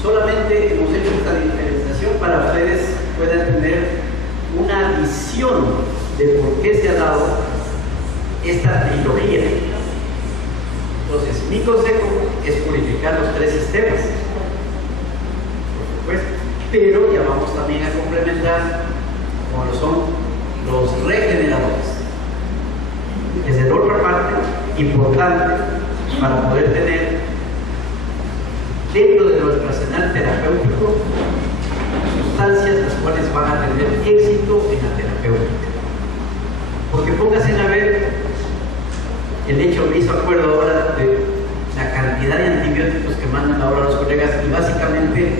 Solamente hemos hecho esta diferenciación para que ustedes puedan tener una visión de por qué se ha dado esta trilogía. Entonces, mi consejo es purificar los tres sistemas, por supuesto, pero ya vamos también a complementar como lo son los regeneradores. Es la otra parte importante para poder tener dentro de nuestro arsenal terapéutico sustancias las cuales van a tener éxito en la terapéutica. Porque pónganse a ver, el hecho me hizo acuerdo ahora de la cantidad de antibióticos que mandan ahora los colegas, y básicamente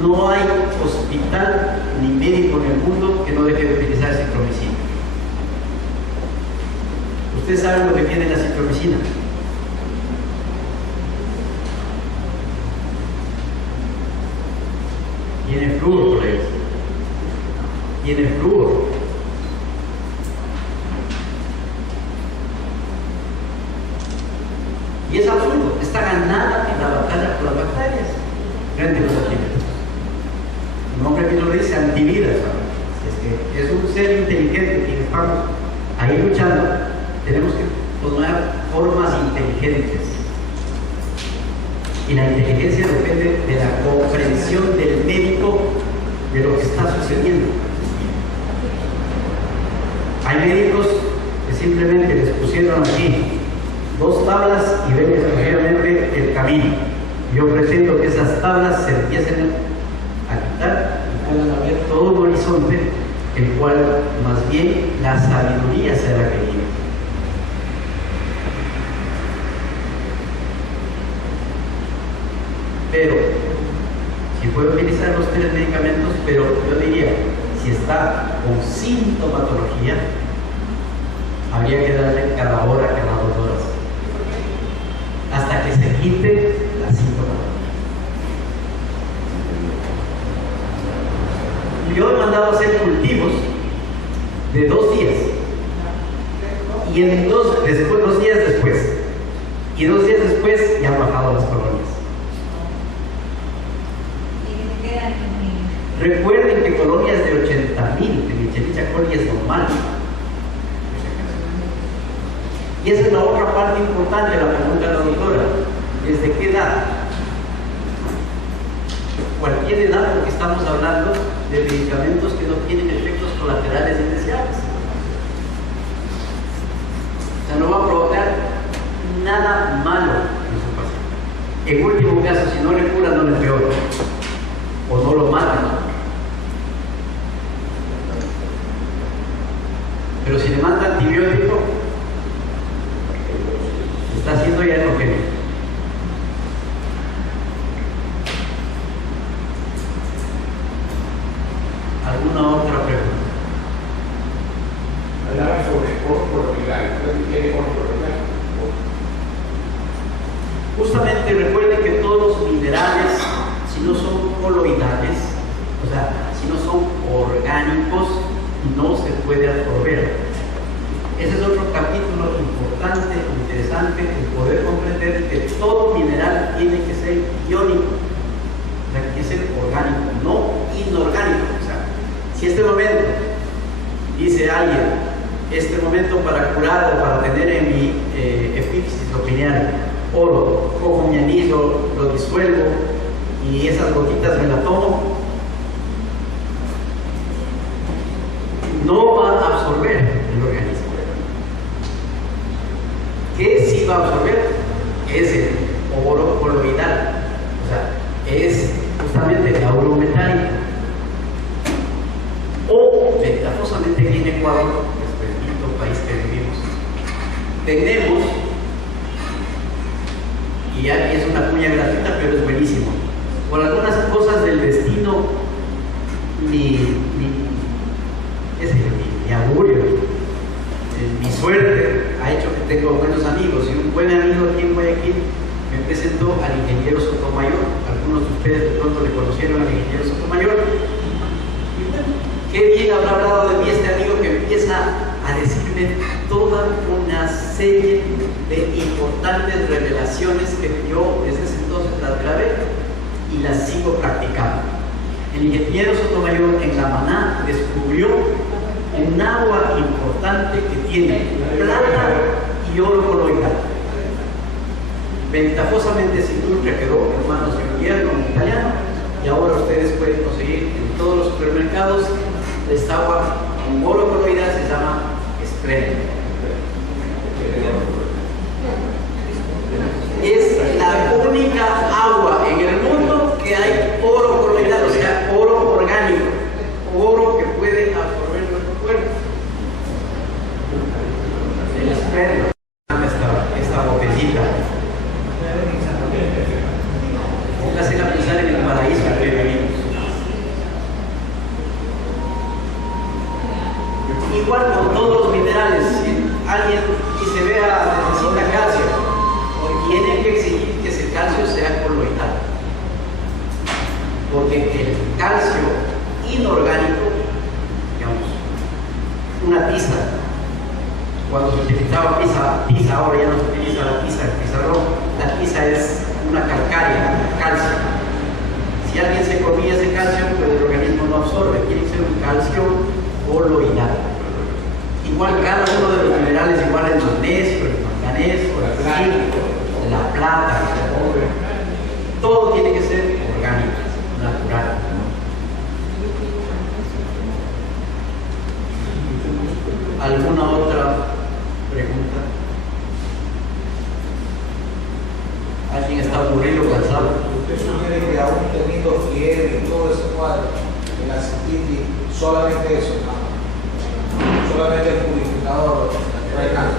no hay hospital ni médico en el mundo que no deje de utilizar citromicina. Ustedes saben lo que tiene la citromicina. Tiene flúor, colegas. Tiene flúor. Y es absurdo. Está ganada en la batalla por las bacterias frente a los antibióticos. El nombre que lo dice, antividas. Es un ser inteligente que estamos ahí luchando. Tenemos que tomar formas inteligentes. Y la inteligencia depende de la comprensión del médico de lo que está sucediendo. Hay médicos que simplemente les pusieron aquí 2 tablas y ven exclusivamente el camino. Yo pretendo que esas tablas se empiecen a quitar y puedan ver todo un horizonte, el cual más bien la sabiduría será la que guíe. Pero, si puede utilizar los 3 medicamentos, pero yo diría, si está con sintomatología, habría que darle cada hora, cada 2 horas, hasta que se quite la sintomatología. Yo he mandado a hacer cultivos de 2 días, y en 2 días después, y 2 días después ya han bajado las colonias. Recuerden que colonias de 80,000 en Cherichacoli es normal. Y esa es la otra parte importante de la pregunta de la doctora. ¿Desde qué edad? Cualquier edad, porque estamos hablando de medicamentos que no tienen efectos colaterales indeseables. O sea, no va a provocar nada malo en su paciente. En último caso, si no le cura, no le empeora. O no lo matan. Pero si le manda antibiótico, Se está haciendo ya endogénico. ¿Alguna otra pregunta? Hablaba sobre oro coloidal. ¿Qué es oro coloidal? Justamente recuerden que todos los minerales, si no son coloidales, o sea, si no son orgánicos, no se puede absorber. Ese es otro capítulo importante, interesante, el poder comprender que todo mineral tiene que ser iónico, o sea, tiene que ser orgánico, no inorgánico. O sea, si este momento, dice alguien, este momento para curar o para tener en mi epífisis opinión oro, cojo mi anillo, lo disuelvo y esas gotitas me la tomo, no va a absorber el organismo. ¿Qué sí va a absorber? Es el oro coloidal, o sea, es justamente el oro metálico. O ventajosamente aquí en Ecuador, que es el bendito país que vivimos, tenemos, y ya es una cuña gratuita, pero es buenísimo, por algunas cosas del destino, mi augurio, mi suerte ha hecho que tengo buenos amigos, y un buen amigo aquí en Guayaquil me presentó al ingeniero Sotomayor. Algunos de ustedes de pronto le conocieron al ingeniero Sotomayor, y bueno, qué bien habrá hablado de mí este amigo que empieza a decirme toda una serie de importantes revelaciones que yo desde ese entonces las grabé y las sigo practicando. El ingeniero Sotomayor en La Maná descubrió un agua importante que tiene plata y oro coloidal. Ventajosamente esa industria quedó en manos de un gobierno italiano y ahora ustedes pueden conseguir en todos los supermercados esta agua con oro coloidal, se llama Espremo. Es la única agua en el mundo que hay oro coloidal, o sea, oro orgánico, oro que puede absorber nuestro cuerpo. El Espremo, esta botellita. Póngase a pensar en el paraíso que vivimos. Igual con todos los minerales, si alguien dice, vea, necesita calcio, tiene que exigir que ese calcio sea coloidal, porque el calcio inorgánico, digamos, una tiza, cuando se utilizaba tiza, ahora ya no se utiliza la tiza, el pizarrón, la tiza es una calcárea, calcio. Si alguien se comía ese calcio, pues el organismo no absorbe, tiene que ser un calcio coloidal. Igual cada uno de los minerales, igual el magnesio, el manganeso, el zinc, la plata, el cobre, todo tiene que ser orgánico, natural. ¿Alguna otra pregunta? ¿Alguien está aburrido, cansado? Usted sugiere que aún teniendo fiebre y todo ese cuadro, el ascitis, solamente eso, solamente el purificador renal.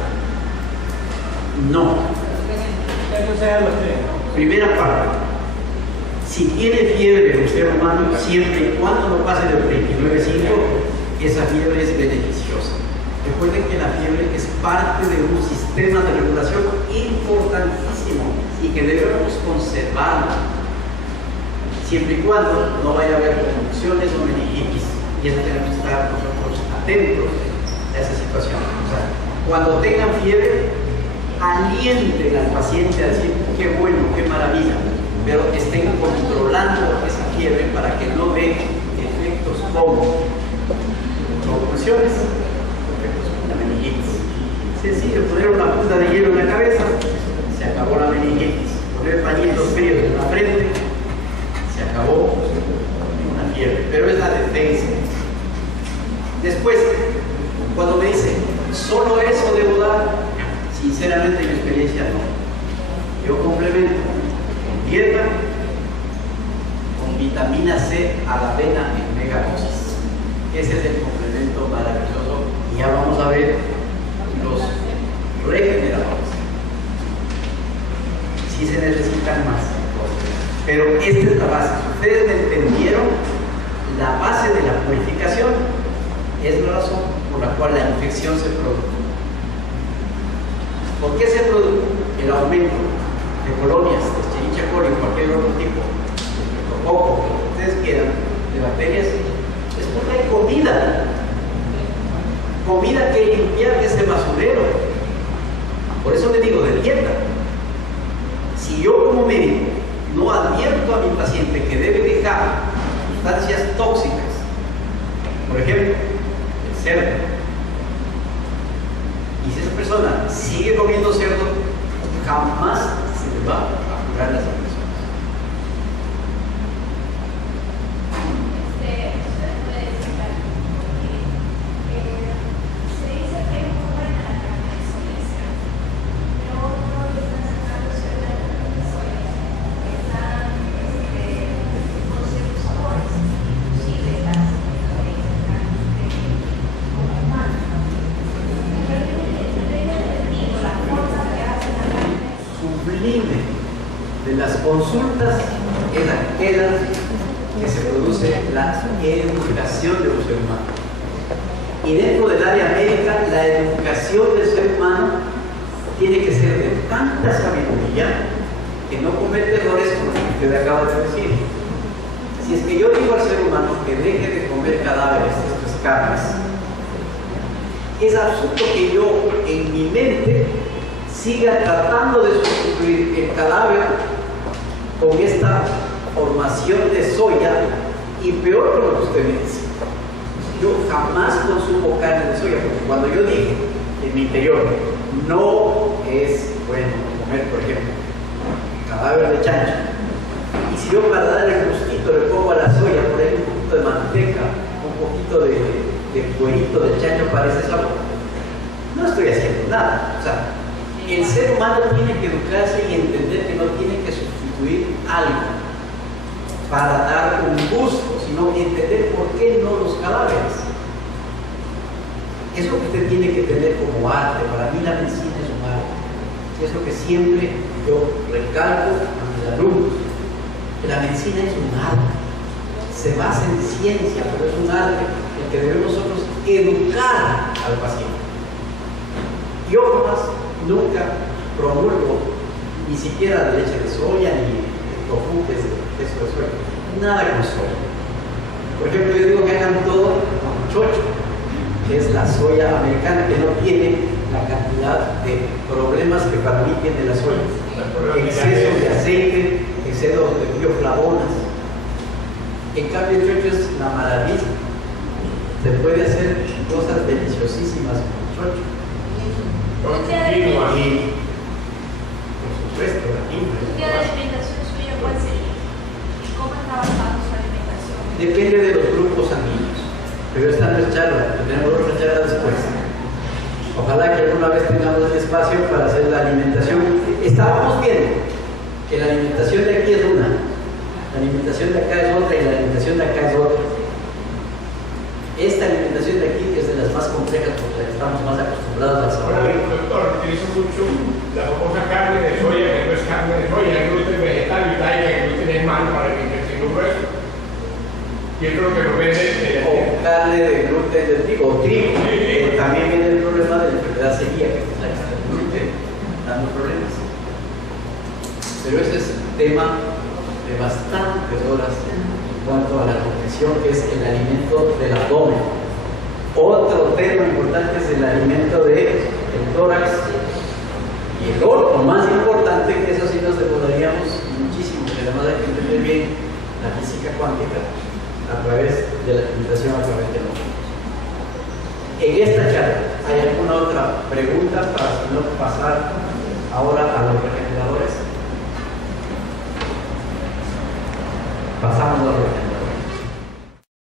No. Primera parte. Si tiene fiebre el ser humano, siempre y cuando no pase de 39,5, esa fiebre es beneficiosa. Recuerden que la fiebre es parte de un sistema de regulación importantísimo y que debemos conservar siempre y cuando no vaya a haber convulsiones o meningitis. Y eso tenemos que estar nosotros atentos a esa situación. O sea, cuando tengan fiebre, alienten al paciente a decir qué bueno, qué maravilla, pero estén controlando esa fiebre para que no den efectos como convulsiones, la meningitis. Sencillo, poner una punta de hielo en la cabeza, se acabó la meningitis. Poner pañitos fríos en la frente, se acabó una fiebre, pero es la defensa. Después, cuando me dicen, ¿solo eso debo dar? Sinceramente, en mi experiencia, no. Yo complemento con dieta, con vitamina C a la avena en megadosis. Ese es el complemento maravilloso y ya vamos a ver los regeneradores. Pero esta es la base. Si ustedes me entendieron, la base de la purificación es la razón por la cual la infección se produjo. ¿Por qué se produjo el aumento de colonias, de Escherichia coli o cualquier otro tipo de tococo, lo que ustedes quieran, de bacterias? Es porque hay comida que limpiar de ese basurero. Por eso le digo de dieta. Si yo como médico no advierto a mi paciente que debe dejar sustancias tóxicas, por ejemplo, el cerdo, y si esa persona sigue comiendo cerdo, jamás se le va a curar las infecciones. De las consultas es aquella que se produce la educación de los seres humanos. Y dentro del área médica, la educación del ser humano tiene que ser de tanta sabiduría que no comete errores como los que usted acaba de decir. Si es que yo digo al ser humano que deje de comer cadáveres, estas carnes, es absurdo que yo en mi mente siga tratando de sustituir el cadáver con esta formación de soya y peor con lo que usted me dice. Yo jamás consumo carne de soya, porque cuando yo dije en mi interior no es bueno comer, por ejemplo, cadáver de chancho, y si yo para dar el gustito le pongo a la soya por ahí un poquito de manteca, un poquito de cuerito de chancho para ese sabor, no estoy haciendo nada. O sea, el ser humano tiene que educarse y entender que no tiene que sustituir algo para dar un gusto, sino entender por qué no los cadáveres. Es lo que usted tiene que tener como arte. Para mí la medicina es un arte. Es lo que siempre yo recalco a mis alumnos. Que la medicina es un arte. Se basa en ciencia, pero es un arte en que debemos nosotros educar al paciente. Yo jamás nunca promulgo ni siquiera la leche de soya ni el tofu, que es queso de soya, nada con soya. Por ejemplo, yo digo que hagan todo con chocho, que es la soya americana, que no tiene la cantidad de problemas que para mí tiene la soya. Exceso de aceite, exceso de bioflavonas. En cambio, el chocho es la maravilla. Se puede hacer cosas deliciosísimas con chocho. Y, por supuesto, la quinoa. ¿Qué alimentación suya cuál sería? ¿Y cómo está basando su alimentación? Depende de los grupos sanguíneos. Pero esta no es charla, tenemos otra charla después. Ojalá que alguna vez tengamos el espacio para hacer la alimentación. Estábamos viendo que la alimentación de aquí es una, la alimentación de acá es otra y la alimentación de acá es otra. Esta alimentación de aquí es de las más complejas porque estamos más acostumbrados a Ahora, saber. doctor, utilizo mucho la famosa carne de soya, que no es carne de soya, el gluten vegetal y tal, que el gluten es malo para el intestino grueso. Y es lo que nos venden O carne de gluten de trigo, o trigo. Sí. También viene el problema de la enfermedad celíaca, que es la que está el gluten dando problemas. Pero ese es un tema de bastantes horas en cuanto a la nutrición, que es el alimento del abdomen. Otro tema importante es el alimento del tórax. Y el otro más importante, que eso sí nos demoraríamos muchísimo, que además hay que entender bien la física cuántica a través de la alimentación, a través de los ojos. En esta charla, ¿hay alguna otra pregunta para si no pasar ahora a los regeneradores? Pasamos a los